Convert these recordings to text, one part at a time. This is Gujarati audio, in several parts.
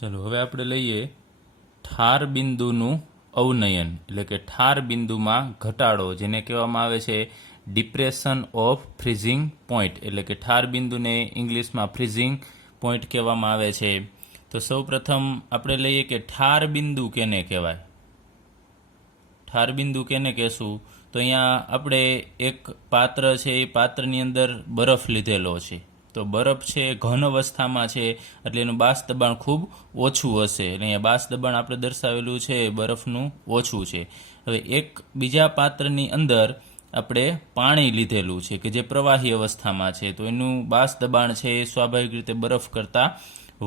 चलो હવે આપણે લઈએ ઠાર બિંદુનું અવનયન એટલે કે ઠાર બિંદુમાં ઘટાડો જેને કહેવામાં આવે છે ડિપ્રેશન ઓફ ફ્રીઝિંગ પોઈન્ટ એટલે કે ઠાર બિંદુને ઇંગ્લિશમાં ફ્રીઝિંગ પોઈન્ટ કહેવામાં આવે છે। તો સૌપ્રથમ આપણે લઈએ કે ઠાર બિંદુ કેને કહેવાય। ઠાર બિંદુ કેને કહેશું તો અહીંયા આપણે એક પાત્ર છે એ પાત્રની અંદર બરફ લીધેલો છે તો બરફ છે ઘન અવસ્થામાં છે એટલે એનું બાષ્પ દબાણ ખૂબ ઓછું હશે એટલે અહીંયા બાષ્પ દબાણ આપણે દર્શાવેલું છે બરફનું ઓછું છે। હવે એક બીજા પાત્રની અંદર આપણે પાણી લીધેલું છે કે જે પ્રવાહી અવસ્થામાં છે તો એનું બાષ્પ દબાણ છે એ સ્વાભાવિક રીતે બરફ કરતાં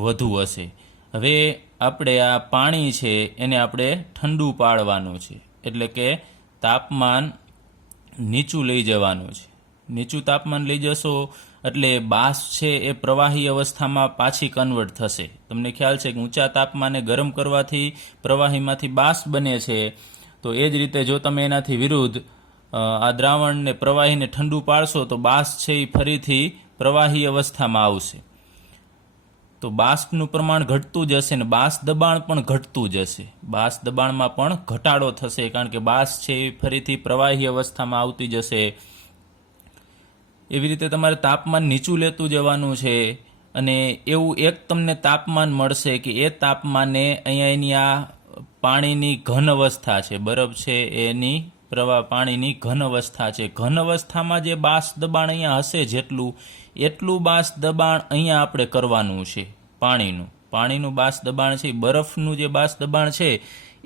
વધુ હશે। હવે આપણે આ પાણી છે એને આપણે ઠંડુ પાડવાનું છે એટલે કે તાપમાન નીચું લઈ જવાનું છે। નીચું તાપમાન લઈ જશો એટલે બાષ્પ છે એ પ્રવાહી અવસ્થામાં પાછી કન્વર્ટ થશે। તમને ખ્યાલ છે કે ઊંચા તાપમાને ગરમ કરવાથી પ્રવાહીમાંથી બાષ્પ બને છે તો એ જ રીતે જો તમે એનાથી વિરુદ્ધ આ દ્રાવણને પ્રવાહીને ઠંડુ પાડશો તો બાષ્પ છે એ ફરીથી પ્રવાહી અવસ્થામાં આવશે તો બાષ્પનું પ્રમાણ ઘટતું જશે ને બાષ્પ દબાણ પણ ઘટતું જશે। બાષ્પ દબાણમાં પણ ઘટાડો થશે કારણ કે બાષ્પ છે એ ફરીથી પ્રવાહી અવસ્થામાં આવતી જશે। એવી રીતે તમારે તાપમાન નીચું લેતું જવાનું છે અને એવું એક તમને તાપમાન મળશે કે એ તાપમાને અહીંયા એની આ પાણીની ઘન અવસ્થા છે બરફ છે એની પાણીની ઘન અવસ્થા છે ઘન અવસ્થામાં જે બાષ્પ દબાણ અહીંયા હશે એટલું બાષ્પ દબાણ અહીંયા આપણે કરવાનું છે પાણીનું બાષ્પ દબાણ છે બરફનું જે બાષ્પ દબાણ છે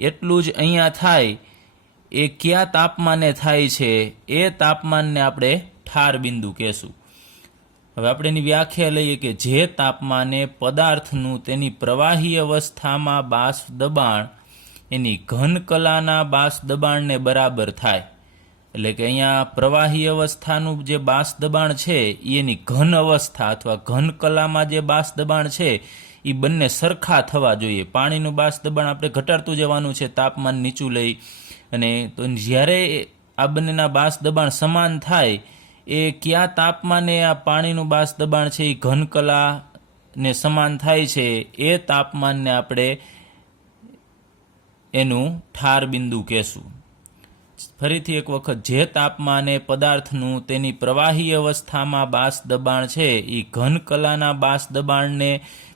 એટલું જ અહીંયા થાય એ કયા તાપમાને થાય છે એ તાપમાનને આપણે ઠાર બિંદુ કહેશું। હવે આપણે એની વ્યાખ્યા લઈએ કે જે તાપમાને પદાર્થનું તેની પ્રવાહી અવસ્થામાં બાષ્પ દબાણ એની ઘન કલાના બાષ્પ દબાણને બરાબર થાય એટલે કે અહીંયા પ્રવાહી અવસ્થાનું જે બાષ્પ દબાણ છે એની ઘન અવસ્થા અથવા ઘન કલામાં જે બાષ્પ દબાણ છે એ બંને સરખા થવા જોઈએ। પાણીનું બાષ્પ દબાણ આપણે ઘટાડતું જવાનું છે તાપમાન નીચું લઈ અને તો જ્યારે આ બંનેના બાષ્પ દબાણ સમાન થાય એ કયા તાપમાને આ પાણીનું બાષ્પ દબાણ છે એ ઘન કલાને સમાન થાય છે એ તાપમાનને આપણે એનું ઠાર બિંદુ કહેશું। ફરીથી એક વખત જે તાપમાને પદાર્થનું તેની પ્રવાહી અવસ્થામાં બાષ્પ દબાણ છે એ ઘન કલાના બાષ્પ દબાણને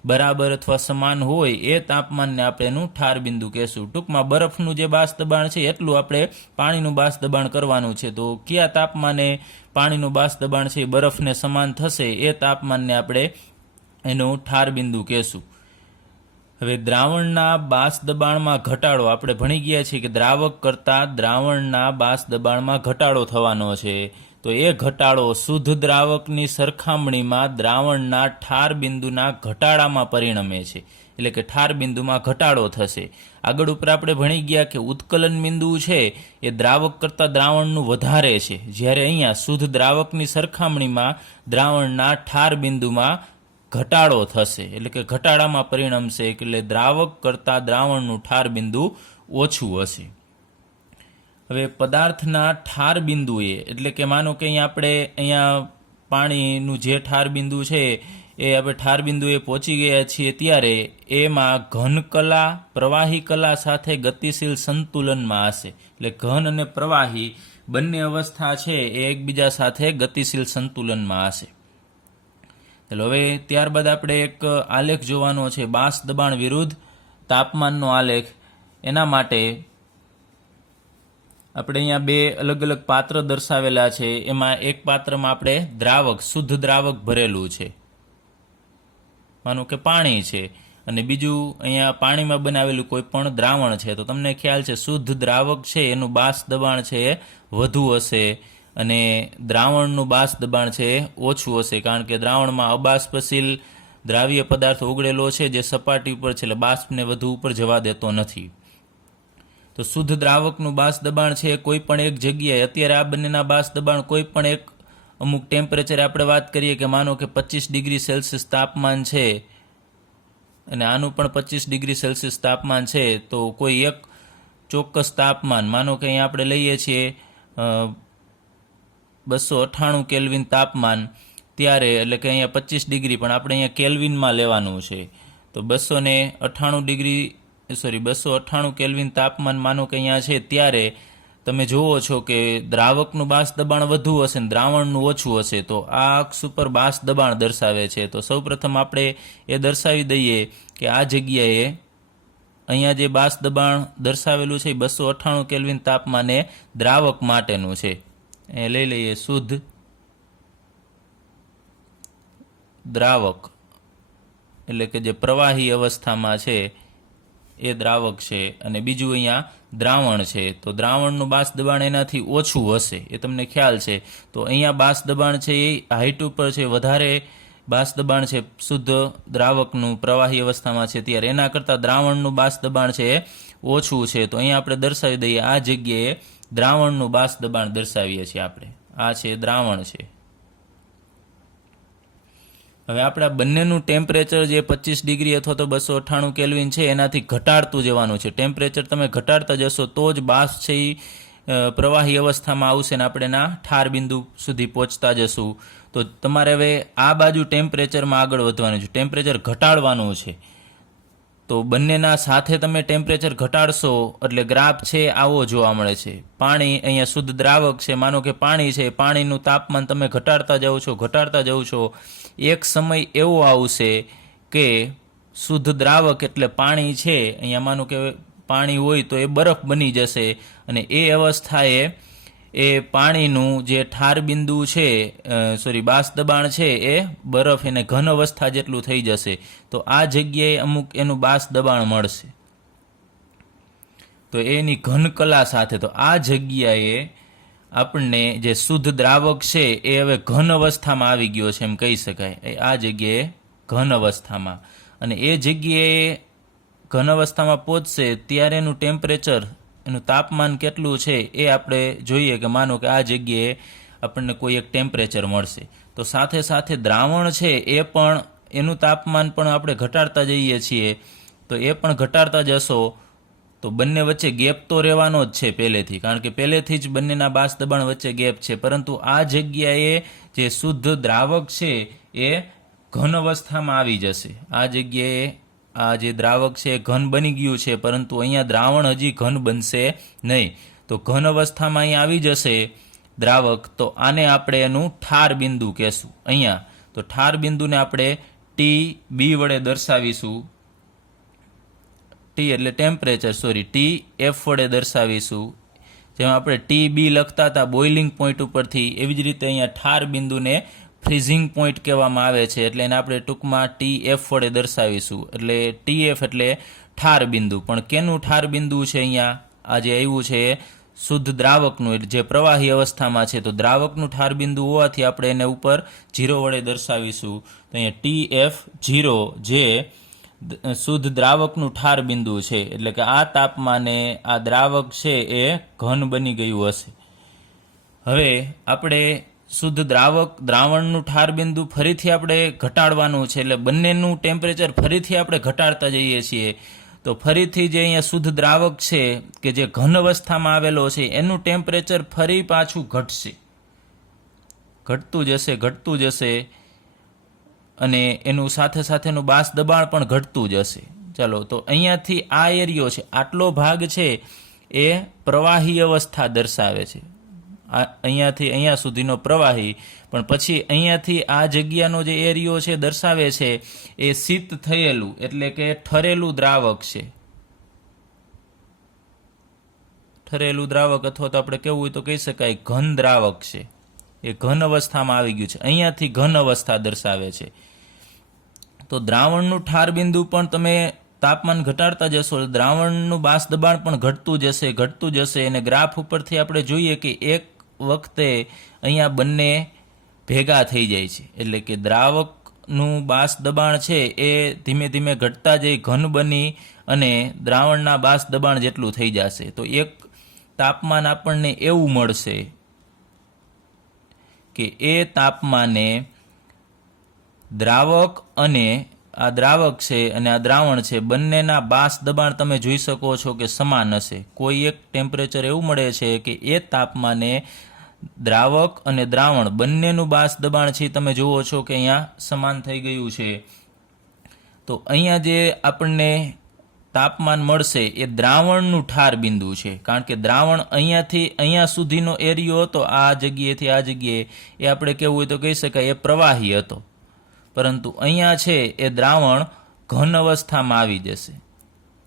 બરાબર અથવા સમાન હોય એ તાપમાનને આપણે એનું ઠાર બિંદુ કહેશું। ટૂંકમાં બરફનું જે બાષ્પ દબાણ છે એટલું આપણે પાણીનું બાષ્પ દબાણ કરવાનું છે તો કયા તાપમાને પાણીનું બાષ્પ દબાણ છે એ બરફને સમાન થશે એ તાપમાનને આપણે એનું ઠાર બિંદુ કહેશું। હવે દ્રાવણના બાષ્પ દબાણમાં ઘટાડો આપણે ભણી ગયા છીએ કે દ્રાવક કરતાં દ્રાવણના બાષ્પ દબાણમાં ઘટાડો થવાનો છે તો એ ઘટાડો શુદ્ધ દ્રાવકની સરખામણીમાં દ્રાવણના ઠાર બિંદુના ઘટાડામાં પરિણમે છે એટલે કે ઠાર બિંદુમાં ઘટાડો થશે। આગળ ઉપર આપણે ભણી ગયા કે ઉત્કલન બિંદુ છે એ દ્રાવક કરતાં દ્રાવણનું વધારે છે જ્યારે અહીંયા શુદ્ધ દ્રાવકની સરખામણીમાં દ્રાવણના ઠાર બિંદુમાં ઘટાડો થશે એટલે કે ઘટાડામાં પરિણમશે એટલે દ્રાવક કરતાં દ્રાવણનું ઠાર બિંદુ ઓછું હશે। હવે પદાર્થના ઠાર બિંદુએ એટલે કે માનો કે અહીંયા પાણીનું જે ઠાર બિંદુ છે એ આપણે ઠાર બિંદુએ પહોંચી ગયા છીએ ત્યારે એમાં ઘન કલા પ્રવાહી કલા સાથે ગતિશીલ સંતુલનમાં હશે એટલે ઘન અને પ્રવાહી બંને અવસ્થા છે એ એકબીજા સાથે ગતિશીલ સંતુલનમાં હશે। ચાલો હવે ત્યારબાદ આપણે એક આલેખ જોવાનો છે બાષ્પ દબાણ વિરુદ્ધ તાપમાનનો આલેખ। એના માટે આપણે અહીંયા બે અલગ અલગ પાત્ર દર્શાવેલા છે એમાં એક પાત્રમાં આપણે શુદ્ધ દ્રાવક ભરેલું છે માનો કે પાણી છે અને બીજું અહીંયા પાણીમાં બનાવેલું કોઈ પણ દ્રાવણ છે તો તમને ખ્યાલ છે શુદ્ધ દ્રાવક છે એનું બાષ્પ દબાણ છે એ વધુ હશે અને દ્રાવણનું બાષ્પ દબાણ છે ઓછું હશે કારણ કે દ્રાવણમાં અબાષ્પશીલ દ્રાવ્ય પદાર્થ ઓગળેલો છે જે સપાટી ઉપર છે એટલે બાષ્પને વધુ ઉપર જવા દેતો નથી। તો શુદ્ધ દ્રાવકનું બાષ્પ દબાણ છે કોઈ પણ એક જગ્યાએ અત્યારે આ બંનેના બાષ્પ દબાણ કોઈ પણ એક અમુક ટેમ્પરેચરે આપણે વાત કરીએ કે માનો કે 25 ડિગ્રી સેલ્સિયસ તાપમાન છે અને આનું પણ 25 ડિગ્રી સેલ્સિયસ તાપમાન છે તો કોઈ એક ચોક્કસ તાપમાન માનો કે અહીંયા આપણે લઈએ છીએ 298 કેલ્વિન તાપમાન ત્યારે એટલે કે અહીંયા 25 ડિગ્રી પણ આપણે અહીંયા કેલ્વિનમાં લેવાનું છે તો 298 કેલ્વિન તાપમાન માનો કે અહીંયા છે, ત્યારે તમે જુઓ છો કે દ્રાવકનું બાષ્પ દબાણ વધુ હશે ને દ્રાવણનું ઓછું હશે. તો આ અક્ષ ઉપર બાષ્પ દબાણ દર્શાવે છે. તો સૌપ્રથમ આપણે એ દર્શાવી દઈએ કે આ જગ્યાએ અહીંયા જે બાષ્પ દબાણ દર્શાવેલું છે 298 કેલ્વિન તાપમાને દ્રાવક માટેનું છે. એ લઈ લઈએ શુદ્ધ દ્રાવક, એટલે કે જે પ્રવાહી અવસ્થામાં છે એ દ્રાવક છે, અને બીજું અહીંયા દ્રાવણ છે. તો દ્રાવણનું બાષ્પ દબાણ એનાથી ઓછું હશે, એ તમને ખ્યાલ છે. તો અહીંયા બાષ્પ દબાણ છે એ હાઈટ ઉપર છે, વધારે બાષ્પ દબાણ છે શુદ્ધ દ્રાવકનું પ્રવાહી અવસ્થામાં છે ત્યારે એના કરતાં દ્રાવણનું બાષ્પ દબાણ છે એ ઓછું છે. તો અહીંયા આપણે દર્શાવી દઈએ, આ જગ્યાએ દ્રાવણનું બાષ્પ દબાણ દર્શાવીએ છીએ આપણે. આ છે દ્રાવણ છે. હવે આપણે આ બંનેનું ટેમ્પરેચર જે 25 ડિગ્રી અથવા તો 298 કેલ્વિન છે એનાથી ઘટાડતું જવાનું છે. ટેમ્પરેચર તમે ઘટાડતા જશો તો જ બાષ્પ છે એ પ્રવાહી અવસ્થામાં આવશે ને આપણે એના ઠાર બિંદુ સુધી પહોંચતા જશું. તો તમારે હવે આ બાજુ ટેમ્પરેચરમાં આગળ વધવાનું છે, ટેમ્પરેચર ઘટાડવાનું છે. તો બંનેના સાથે તમે ટેમ્પરેચર ઘટાડશો એટલે ગ્રાફ છે આવો જોવા મળે છે. પાણી અહીંયા શુદ્ધ દ્રાવક છે, માનો કે પાણી છે, પાણીનું તાપમાન તમે ઘટાડતા જાઓ છો, એક સમય એવો આવશે કે શુદ્ધ દ્રાવક એટલે પાણી છે, અહીંયા માનો કે પાણી હોય તો એ બરફ બની જશે, અને એ અવસ્થાએ એ પાણીનું જે ઠાર બિંદુ છે બાષ્પ દબાણ છે એ બરફ એને ઘન અવસ્થા જેટલું થઈ જશે. તો આ જગ્યાએ અમુક એનું બાષ્પ દબાણ મળશે, તો એની ઘન કલા સાથે. તો આ જગ્યાએ આપણને જે શુદ્ધ દ્રાવક છે એ હવે ઘન અવસ્થામાં આવી ગયો છે એમ કહી શકાય. આ જગ્યાએ ઘન અવસ્થામાં, અને એ જગ્યાએ ઘન અવસ્થામાં પહોંચશે ત્યારે એનું ટેમ્પરેચર, એનું તાપમાન કેટલું છે એ આપણે જોઈએ કે માનો કે આ જગ્યાએ આપણને કોઈ એક ટેમ્પરેચર મળશે. તો સાથે સાથે દ્રાવણ છે એ પણ એનું તાપમાન પણ આપણે ઘટાડતા જઈએ છીએ. તો એ પણ ઘટાડતા જશો તો બંને વચ્ચે ગેપ તો રહેવાનો જ છે પહેલેથી, કારણ કે પહેલેથી જ બંનેના બાષ્પ દબાણ વચ્ચે ગેપ છે. પરંતુ આ જગ્યાએ જે શુદ્ધ દ્રાવક છે એ ઘન અવસ્થામાં આવી જશે. આ જગ્યાએ આ જે દ્રાવક છે ઘન બની ગયું છે, પરંતુ અહીંયા દ્રાવણ હજી ઘન બનશે નહીં. તો ઘન અવસ્થામાં અહીંયા આવી જશે દ્રાવક. તો આને આપણે એનું ઠાર બિંદુ કહેશું અહીંયા. તો ઠાર બિંદુને આપણે TB વડે દર્શાવીશું. ટી એટલે ટેમ્પરેચર, TF વડે દર્શાવીશું. જેમાં આપણે TB લખતા હતા બોઇલિંગ પોઈન્ટ ઉપરથી, એવી જ રીતે અહીંયા ઠાર બિંદુને ફ્રીઝિંગ પોઈન્ટ કહેવામાં આવે છે, એટલે એને આપણે ટૂંકમાં TF વડે દર્શાવીશું. એટલે TF એટલે ઠાર બિંદુ. પણ કેનું ઠાર બિંદુ છે અહીંયા આ જે આવ્યું છે શુદ્ધ દ્રાવકનું, એટલે જે પ્રવાહી અવસ્થામાં છે. તો દ્રાવકનું ઠાર બિંદુ હોવાથી આપણે એને ઉપર 0 વડે દર્શાવીશું. તો અહીંયા TF0 જે શુદ્ધ દ્રાવકનું ઠાર બિંદુ છે, એટલે કે આ તાપમાને આ દ્રાવક છે એ ઘન બની ગયું હશે. હવે આપણે શુદ્ધ દ્રાવણનું ઠાર બિંદુ ફરીથી આપણે ઘટાડવાનું છે, એટલે બંનેનું ટેમ્પરેચર ફરીથી આપણે ઘટાડતા જઈએ છીએ. તો ફરીથી જે અહીંયા શુદ્ધ દ્રાવક છે કે જે ઘન અવસ્થામાં આવેલો છે એનું ટેમ્પરેચર ફરી પાછું ઘટતું જશે, અને એનું સાથે સાથેનું બાષ્પ દબાણ પણ ઘટતું જશે. ચાલો, તો અહીંયાથી આ એરિયો છે, આટલો ભાગ છે એ પ્રવાહી અવસ્થા દર્શાવે છે. અહીંયાથી અહીંયા સુધીનો પ્રવાહી, પણ પછી અહીંયાથી આ જગ્યાનો જે એરિયો છે દર્શાવે છે એ શીત થયેલું, એટલે કે ઠરેલું દ્રાવક છે. ઠરેલું દ્રાવક, અથવા તો આપણે કેવું હોય તો કહી શકાય ઘન દ્રાવક છે, એ ઘન અવસ્થામાં આવી ગયું છે. અહીંયાથી ઘન અવસ્થા દર્શાવે છે. તો દ્રાવણનું ઠાર બિંદુ પણ તમે તાપમાન ઘટાડતા જશો, દ્રાવણનું બાષ્પ દબાણ પણ ઘટતું જશે. અને ગ્રાફ ઉપરથી આપણે જોઈએ કે એક વખતે અહીંયા બંને ભેગા થઈ જાય છે, એટલે કે દ્રાવકનું બાષ્પ દબાણ છે એ ધીમે ધીમે ઘટતા જઈ ઘન બની અને દ્રાવણના બાષ્પ દબાણ જેટલું થઈ જશે. તો એક તાપમાન આપણને એવું મળશે કે એ તાપમાને દ્રાવક અને આ દ્રાવક છે અને આ દ્રાવણ છે બંનેના બાષ્પ દબાણ તમે જોઈ શકો છો કે સમાન હશે. કોઈ એક ટેમ્પરેચર એવું મળે છે કે એ તાપમાને દ્રાવક અને દ્રાવણ બંનેનું બાષ્પ દબાણ છે તમે જુઓ છો કે અહીંયા સમાન થઈ ગયું છે. તો તો અહીંયા જે આપણને તાપમાન મળશે એ દ્રાવણનું ઠાર બિંદુ છે, કારણ કે દ્રાવણ અહીંયાથી અહીંયા સુધીનો એરિયો હતો, આ જગ્યાએથી આ જગ્યાએ, એ આપણે કહેવું હોય તો કહી શકાય એ પ્રવાહી હતો, પરંતુ અહીંયા છે એ દ્રાવણ ઘન અવસ્થામાં આવી જશે,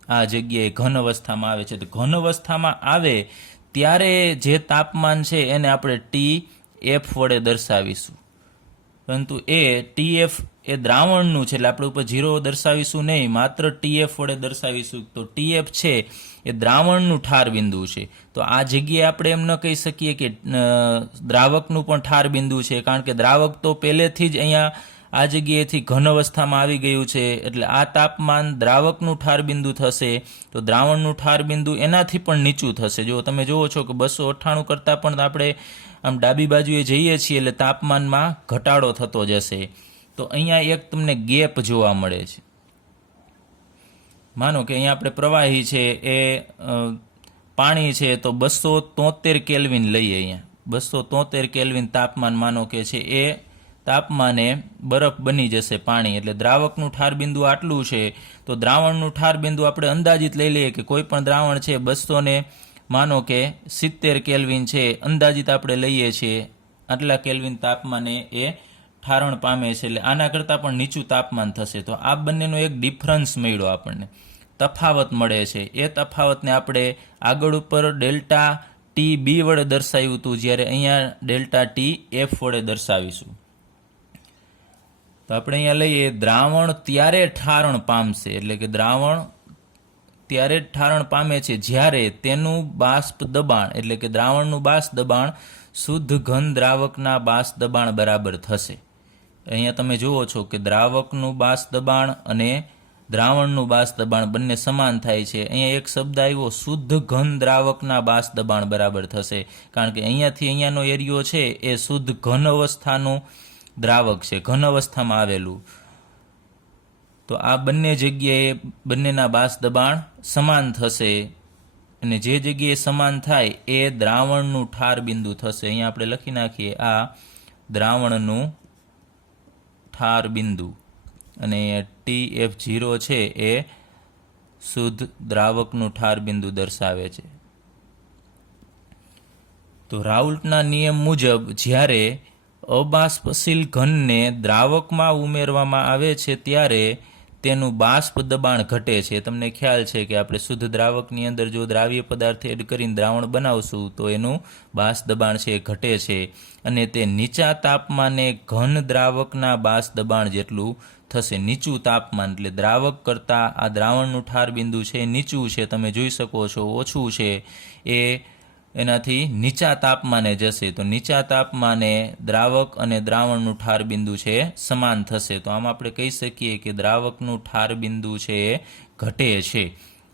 આ જગ્યાએ ઘન અવસ્થામાં આવે છે. તો ઘન અવસ્થામાં આવે ત્યારે જે તાપમાન છે એને આપણે TF વડે દર્શાવીશું, પરંતુ એ TF એ દ્રાવણનું છે એટલે આપણે ઉપર 0 દર્શાવીશું નહીં, માત્ર TF વડે દર્શાવીશું. તો TF છે એ દ્રાવણનું ઠાર બિંદુ છે. તો આ જગ્યાએ આપણે એમ ન કહી શકીએ કે દ્રાવકનું પણ ઠાર બિંદુ છે, કારણ કે દ્રાવક તો પહેલેથી જ અહીંયા આ જગ્યાએથી ઘન અવસ્થામાં આવી ગયું છે, એટલે આ તાપમાન દ્રાવકનું ઠાર બિંદુ થશે. તો દ્રાવણનું ઠાર બિંદુ એનાથી પણ નીચું થશે. જો તમે જુઓ છો કે 298 કરતાં પણ આપણે આમ ડાબી બાજુએ જઈએ છીએ એટલે તાપમાનમાં ઘટાડો થતો જશે. તો અહીંયા એક તમને ગેપ જોવા મળે છે. માનો કે અહીંયા આપણે પ્રવાહી છે એ પાણી છે, તો 273 કેલ્વિન લઈએ, અહીંયા 273 કેલ્વિન તાપમાન માનો કે છે, એ તાપમાને બરફ બની જશે પાણી, એટલે દ્રાવકનું ઠાર બિંદુ આટલું છે. તો દ્રાવણનું ઠાર બિંદુ આપણે અંદાજિત લઈ લઈએ કે કોઈ પણ દ્રાવણ છે 270 કેલ્વિન છે, અંદાજિત આપણે લઈએ છીએ આટલા કેલ્વિન તાપમાને એ ઠારણ પામે છે, એટલે આના કરતાં પણ નીચું તાપમાન થશે. તો આ બંનેનો એક ડિફરન્સ મળ્યો, આપણને તફાવત મળે છે. એ તફાવતને આપણે આગળ ઉપર ડેલ્ટા TB વડે દર્શાવ્યું હતું, જ્યારે અહીંયા ડેલ્ટા TF વડે દર્શાવીશું. તો આપણે અહીંયા લઈએ દ્રાવણ ત્યારે ઠારણ પામશે, એટલે કે દ્રાવણ ત્યારે જ ઠારણ પામે છે જ્યારે તેનું બાષ્પ દબાણ, એટલે કે દ્રાવણનું બાષ્પ દબાણ શુદ્ધ ઘન દ્રાવકના બાષ્પ દબાણ બરાબર થશે. અહીંયા તમે જુઓ છો કે દ્રાવકનું બાષ્પ દબાણ અને દ્રાવણનું બાષ્પ દબાણ બંને સમાન થાય છે. અહીંયા એક શબ્દ આવ્યો શુદ્ધ ઘન દ્રાવકના બાષ્પ દબાણ બરાબર થશે, કારણ કે અહીંયાથી અહીંયાનો એરિયો છે એ શુદ્ધ ઘન અવસ્થાનું દ્રાવક છે, ઘન અવસ્થામાં આવેલું. તો આ બંને જગ્યાએ બંનેના બાષ્પ દબાણ સમાન થશે, અને જે જગ્યાએ સમાન થાય એ દ્રાવણનું ઠાર બિંદુ થશે. અહીંયા આપણે લખી નાખીએ આ દ્રાવણનું ઠાર બિંદુ, અને TF0 છે એ શુદ્ધ દ્રાવકનું ઠાર બિંદુ દર્શાવે છે. તો રાઉલ્ટના નિયમ મુજબ જ્યારે અબાષ્પશીલ ઘનને દ્રાવકમાં ઉમેરવામાં આવે છે ત્યારે તેનું બાષ્પ દબાણ ઘટે છે. તમને ખ્યાલ છે કે આપણે શુદ્ધ દ્રાવકની અંદર જો દ્રાવ્ય પદાર્થ એડ કરીને દ્રાવણ બનાવશું તો એનું બાષ્પ દબાણ છે એ ઘટે છે, અને તે નીચા તાપમાને ઘન દ્રાવકના બાષ્પ દબાણ જેટલું થશે. નીચું તાપમાન એટલે દ્રાવક કરતાં આ દ્રાવણનું ઠાર બિંદુ છે એ નીચું છે, તમે જોઈ શકો છો, ઓછું છે, એ એનાથી નીચા તાપમાને જશે. તો નીચા તાપમાને દ્રાવક અને દ્રાવણનું ઠાર બિંદુ છે સમાન થશે. તો આમ આપણે કહી શકીએ કે દ્રાવકનું ઠાર બિંદુ છે એ ઘટે છે,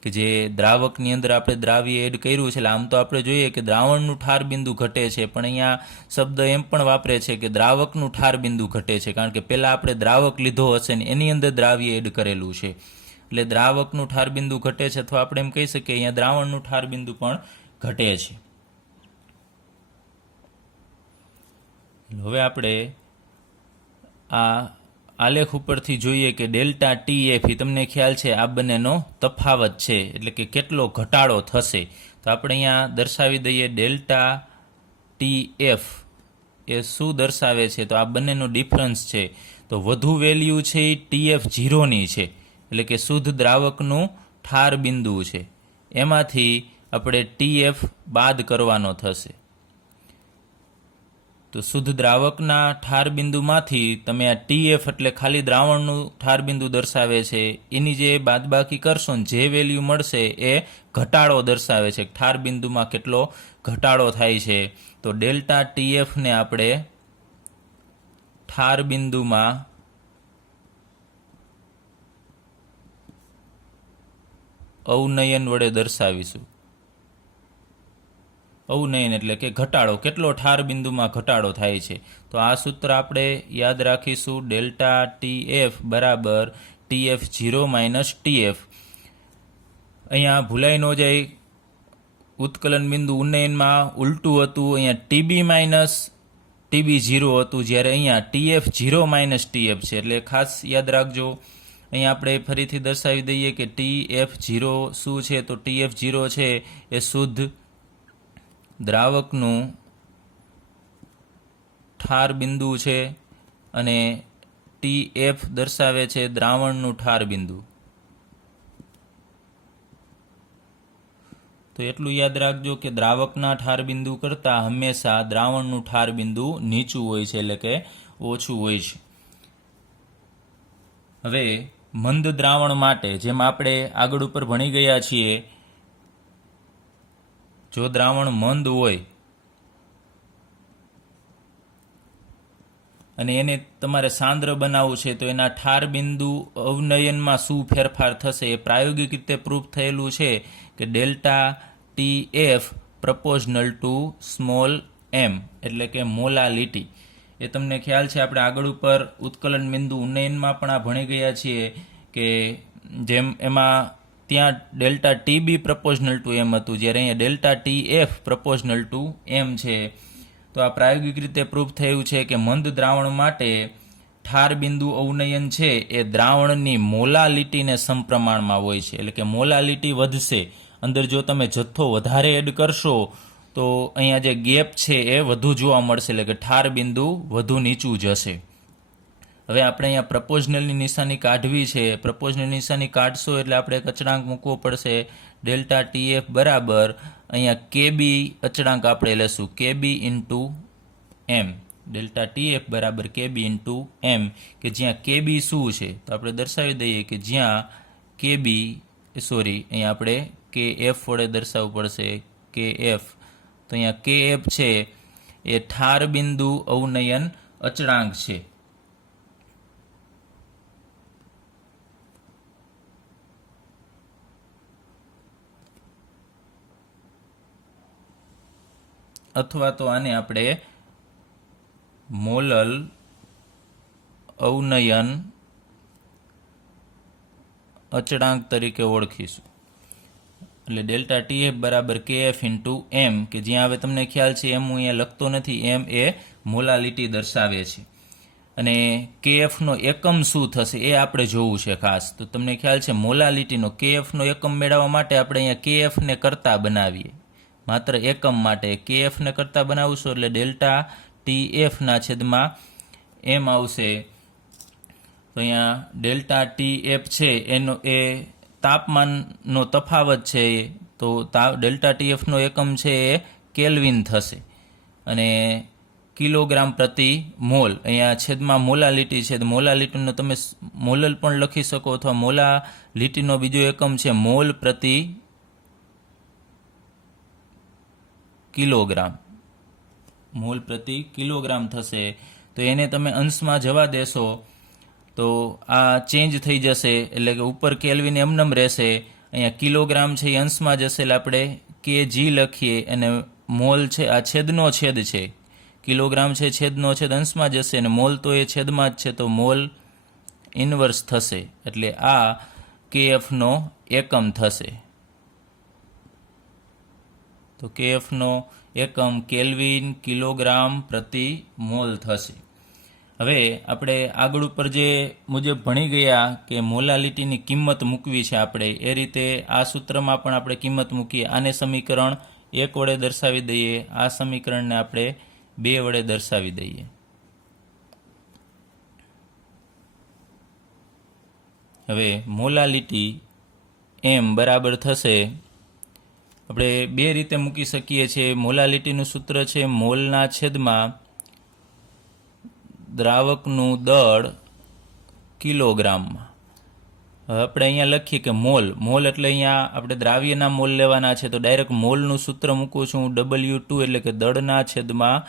કે જે દ્રાવકની અંદર આપણે દ્રાવ્ય એડ કર્યું છે. એટલે આમ તો આપણે જોઈએ કે દ્રાવણનું ઠાર બિંદુ ઘટે છે, પણ અહીંયા શબ્દ એમ પણ વાપરે છે કે દ્રાવકનું ઠાર બિંદુ ઘટે છે, કારણ કે પહેલાં આપણે દ્રાવક લીધો હશે ને એની અંદર દ્રાવ્ય એડ કરેલું છે, એટલે દ્રાવકનું ઠાર બિંદુ ઘટે છે, અથવા આપણે એમ કહી શકીએ અહીંયા દ્રાવણનું ઠાર બિંદુ પણ ઘટે છે. હવે આપણે આ આલેખ ઉપરથી જોઈએ કે ડેલ્ટા TF તમને ખ્યાલ છે આ બંનેનો તફાવત છે, એટલે કે કેટલો ઘટાડો થશે. તો આપણે અહીંયા દર્શાવી દઈએ ડેલ્ટા TF એ શું દર્શાવે છે, તો આ બંનેનો ડિફરન્સ છે. તો વધુ વેલ્યુ છે એ TF0ની છે, એટલે કે શુદ્ધ દ્રાવકનું ઠાર બિંદુ છે, એમાંથી આપણે TF બાદ કરવાનો થશે. તો શુદ્ધ દ્રાવકના ઠાર બિંદુમાંથી તમે આ TF એટલે ખાલી દ્રાવણનું ઠાર બિંદુ દર્શાવે છે, એની જે બાદબાકી કરશો ને જે વેલ્યુ મળશે એ ઘટાડો દર્શાવે છે, ઠાર બિંદુમાં કેટલો ઘટાડો થાય છે. તો ડેલ્ટા TF ને આપણે ઠાર બિંદુમાં અવનયન વડે દર્શાવીશું. અવનયન એટલે કે ઘટાડો, કેટલો ઠાર બિંદુમાં ઘટાડો થાય છે. તો આ સૂત્ર આપણે યાદ રાખીશું, ડેલ્ટા TF બરાબર TF0 માઇનસ TF. અહીંયા ભૂલાઈ ન જાય, ઉત્કલન બિંદુ ઉન્નયનમાં ઉલટું હતું, અહીંયા TB માઇનસ TB0 હતું, જ્યારે અહીંયા TF0 માઇનસ TF છે, એટલે ખાસ યાદ રાખજો. અહીંયા આપણે ફરીથી દર્શાવી દઈએ કે TF0 શું છે, તો TF0 છે એ શુદ્ધ દ્રાવકનું ઠાર બિંદુ છે અને TF દર્શાવે છે દ્રાવણનું ઠાર બિંદુ. તો એટલું યાદ રાખજો કે દ્રાવકના ઠાર બિંદુ કરતાં હંમેશા દ્રાવણનું ઠાર બિંદુ નીચું હોય છે, એટલે કે ઓછું હોય છે. હવે મંદ દ્રાવણ માટે, જેમ આપણે આગળ ઉપર ભણી ગયા છીએ, જો દ્રાવણ મંદ હોય અને એને તમારે સાંદ્ર બનાવવું છે તો એના ઠાર બિંદુ અવનયનમાં શું ફેરફાર થશે એ પ્રાયોગિક રીતે પ્રૂફ થયેલું છે કે delta TF પ્રપોઝનલ two small m, એટલે કે મોલાલિટી. એ તમને ખ્યાલ છે, આપણે આગળ ઉપર ઉત્કલન બિંદુ ઉન્નયનમાં પણ આ ભણી ગયા છીએ કે જેમ એમાં ત્યાં ડેલ્ટા TB પ્રપોઝનલ ટુ m હતું, જ્યારે અહીંયા ડેલ્ટા TF પ્રપોઝનલ ટુ m છે. તો આ પ્રાયોગિક રીતે પ્રૂફ થયું છે કે મંદ દ્રાવણ માટે ઠાર બિંદુ અવનયન છે એ દ્રાવણની મોલાલિટીને સમપ્રમાણમાં હોય છે, એટલે કે મોલાલિટી વધશે. અંદર જો તમે જથ્થો વધારે એડ કરશો તો અહીંયા જે ગેપ છે એ વધુ જોવા મળશે, એટલે કે ઠાર બિંદુ વધુ નીચું જશે. હવે આપણે અહીંયા પ્રપોઝનલની નિશાની કાઢવી છે. પ્રપોઝનલ નિશાની કાઢશો એટલે આપણે એક અચળાંક મૂકવો પડશે. ડેલ્ટા TF બરાબર અહીંયા KB અચળાંક આપણે લેશું, KB into M. Delta TF બરાબર KB ઇન્ટુ M, કે જ્યાં KB શું છે તો આપણે દર્શાવી દઈએ કે જ્યાં KB અહીંયા આપણે KF વડે દર્શાવવું પડશે, KF. તો અહીંયા KF છે એ ઠાર બિંદુ અવનયન અચળાંક છે. અથવા તો આને આપણે મોલલ અવનયન અચળાંક તરીકે ઓળખીશું. એટલે ડેલ્ટા TF બરાબર KF ઇન્ટુ M, કે જ્યાં હવે તમને ખ્યાલ છે એમ હું અહીંયા લખતો નથી, M એ મોલાલિટી દર્શાવે છે. અને KFનો એકમ શું થશે એ આપણે જોવું છે ખાસ. તો તમને ખ્યાલ છે મોલાલિટીનો KFનો એકમ મેળવવા માટે આપણે અહીંયા KFને કરતા બનાવીએ. માત્ર એકમ માટે KFને કરતા બનાવશો એટલે ડેલ્ટા TFના છેદમાં M આવશે. તો અહીંયા ડેલ્ટા TF છે એનો એ તાપમાનનો તફાવત છે, તો ડેલ્ટા TFનો એકમ છે એ કેલ્વિન થશે અને કિલોગ્રામ પ્રતિ મોલ. અહીંયા છેદમાં મોલાલિટી છે, મોલાલિટીનો તમે મોલલ પણ લખી શકો અથવા મોલાલિટીનો બીજો એકમ છે મોલ પ્રતિ કિલોગ્રામ. મોલ પ્રતિ કિલોગ્રામ થશે. તો એને તમે અંશમાં જવા દેશો તો આ ચેન્જ થઈ જશે, એટલે કે ઉપર કેલ્વિન એમનેમ રહેશે. અહીંયા કિલોગ્રામ છે એ અંશમાં જશે એટલે આપણે KG લખીએ અને મોલ છે આ છેદનો છેદ છે, કિલોગ્રામ છે છેદનો છેદ અંશમાં જશે અને મોલ તો એ છેદમાં જ છે, તો મોલ ઇન્વર્સ થશે. એટલે આ KFનો એકમ થશે. તો KFનો એકમ કેલ્વિન કિલોગ્રામ પ્રતિ મોલ થશે. હવે આપણે આગળ ઉપર જે મુજબ ભણી ગયા કે મોલાલિટીની કિંમત મૂકવી છે આપણે, એ રીતે આ સૂત્રમાં પણ આપણે કિંમત મૂકીએ. આને સમીકરણ 1 વડે દર્શાવી દઈએ, આ સમીકરણને આપણે 2 વડે દર્શાવી દઈએ. હવે મોલાલિટી M બરાબર થશે, આપણે 2 રીતે મૂકી શકીએ છીએ. મોલાલિટીનું સૂત્ર છે મોલના છેદમાં દ્રાવકનું દળ કિલોગ્રામમાં. હવે આપણે અહીંયા લખીએ કે મોલ એટલે અહીંયા આપણે દ્રાવ્યના મોલ લેવાના છે, તો ડાયરેક્ટ મોલનું સૂત્ર મૂકું છું W2, એટલે કે દળના છેદમાં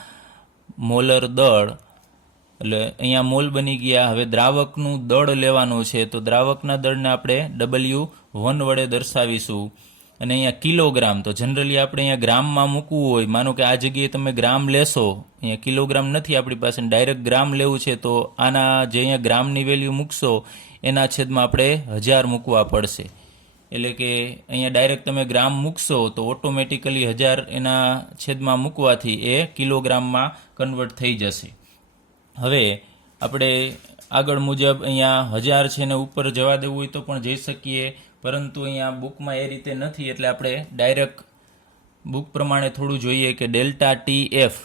મોલર દળ. એટલે અહીંયા મોલ બની ગયા. હવે દ્રાવકનું દળ લેવાનું છે, તો દ્રાવકના દળને આપણે W1 વડે દર્શાવીશું. અને અહીંયા કિલોગ્રામ, તો જનરલી આપણે અહીંયા ગ્રામમાં મૂકવું હોય, માનો કે આ જગ્યાએ તમે ગ્રામ લેશો, અહીંયા કિલોગ્રામ નથી આપણી પાસે, ડાયરેક્ટ ગ્રામ લેવું છે, તો આના જે અહીંયા ગ્રામની વેલ્યુ મૂકશો એના છેદમાં આપણે 1000 મૂકવા પડશે. એટલે કે અહીંયા ડાયરેક્ટ તમે ગ્રામ મૂકશો તો ઓટોમેટિકલી 1000 એના છેદમાં મૂકવાથી એ કિલોગ્રામમાં કન્વર્ટ થઈ જશે. હવે આપણે આગળ મુજબ અહીંયા 1000 છે ને ઉપર જવા દેવું હોય તો પણ જઈ શકીએ, પરંતુ અહીંયા બુકમાં એ રીતે નથી, એટલે આપણે ડાયરેક્ટ બુક પ્રમાણે થોડું જોઈએ કે ડેલ્ટા ટી એફ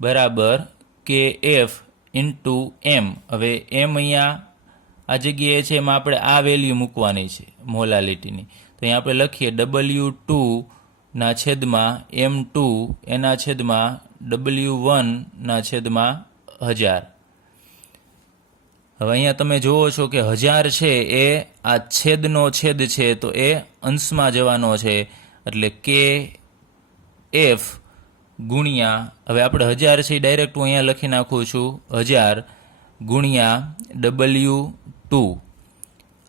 બરાબર કે એફ ઇન્ટુ એમ. હવે એમ અહીંયા આ જગ્યાએ છે, એમાં આપણે આ વેલ્યુ મૂકવાની છે મોલાલિટીની. તો અહીંયા આપણે લખીએ W2 ના છેદમાં M2 એના છેદમાં W1 ના છેદમાં 1000. હવે અહીંયા તમે જુઓ છો કે 1000 છે એ આ છેદનો છેદ છે, તો એ અંશમાં જવાનો છે, એટલે કે એફ ગુણ્યા, હવે આપણે 1000 છે ડાયરેક્ટ હું અહીંયા લખી નાખું છું 1000 ગુણ્યા W2.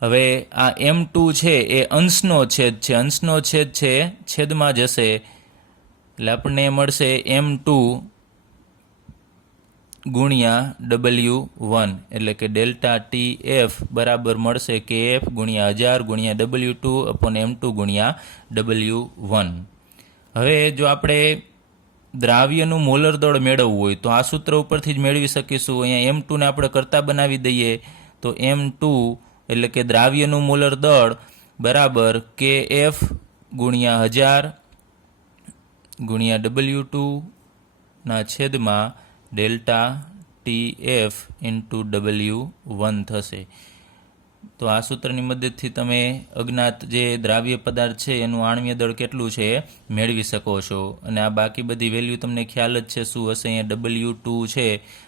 હવે આ M2 છે એ અંશનો છેદ છે, અંશનો છેદ છે છેદમાં જશે, એટલે આપણને મળશે M2 ગુણ્યા W1, એટલે કે ડેલ્ટા ટી એફ બરાબર મળશે કે એફ ગુણ્યા 1000 ગુણ્યા W2 અપોન M2 ગુણ્યા W1. હવે જો આપણે દ્રાવ્યનું મોલર દળ મેળવવું હોય તો આ સૂત્ર ઉપરથી જ મેળવી શકીશું. અહીંયા M2 ને આપણે કરતા બનાવી દઈએ તો M2 એટલે કે દ્રાવ્યનું મોલર દળ બરાબર કે એફ ગુણ્યા 1000 ગુણ્યા W2 ના છેદમાં delta T F into W1 થશે. તો આ સૂત્રની મદદથી તમે અજ્ઞાત જે દ્રાવ્ય પદાર્થ છે એનું આણ્વીય દળ કેટલું છે મેળવી શકો છો. અને આ બાકી બધી વેલ્યુ તમને ખ્યાલ જ છે શું હશે. અહીંયા W2 છે,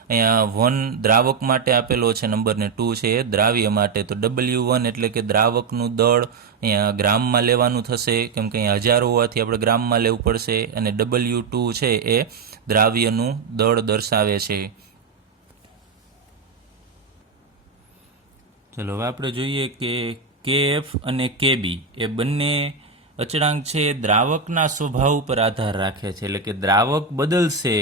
અહીંયા 1 દ્રાવક માટે આપેલો છે નંબર, ને 2 છે એ દ્રાવ્ય માટે. તો W1 એટલે કે દ્રાવકનું દળ અહીંયા ગ્રામમાં લેવાનું થશે, કેમ કે અહીંયા 1000 હોવાથી આપણે ગ્રામમાં લેવું પડશે, અને W2 છે એ દ્રાવ્યનું દળ દર્શાવે છે. ચલો હવે આપણે જોઈએ કે KF અને KB એ બંને અચળાંક છે દ્રાવકના સ્વભાવ ઉપર આધાર રાખે છે, એટલે કે દ્રાવક બદલશે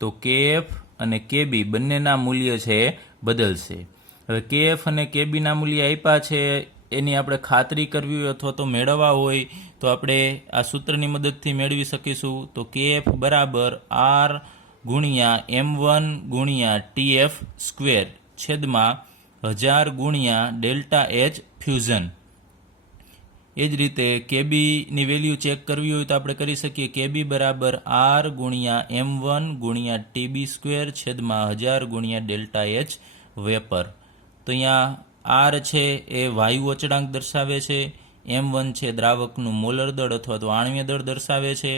તો KF અને KB બંનેના મૂલ્ય છે બદલશે. હવે KF અને KB ના મૂલ્ય આપ્યા છે, એની આપણે ખાતરી કરવી હોય અથવા તો મેળવવા હોય તો આપણે આ સૂત્રની મદદથી મેળવી શકીશું. તો KF બરાબર R ગુણ્યા M1 ગુણ્યા TF સ્ક્વેર છેદમાં 1000 ગુણ્યા ડેલ્ટા એચ ફ્યુઝન. એ જ રીતે કેબીની વેલ્યુ ચેક કરવી હોય તો આપણે કરી શકીએ. કેબી બરાબર R ગુણ્યા M1 ગુણ્યા TB સ્ક્વેર છેદમાં 1000 ગુણ્યા ડેલ્ટા એચ વેપર. તો અહીંયા R છે એ વાયુ અચળાંક દર્શાવે છે, M1 છે દ્રાવકનું મોલર દળ અથવા તો આણ્વીય દળ દર્શાવે છે,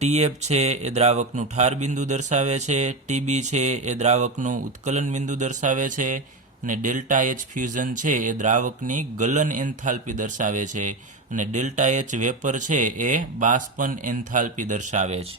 TF છે એ દ્રાવકનું ઠાર બિંદુ દર્શાવે છે, TB છે એ દ્રાવકનું ઉત્કલન બિંદુ દર્શાવે છે, અને ડેલ્ટા એચ ફ્યુઝન છે એ દ્રાવકની ગલન એન્થાલ્પી દર્શાવે છે, અને ડેલ્ટા એચ વેપર છે એ બાષ્પન એન્થાલ્પી દર્શાવે છે.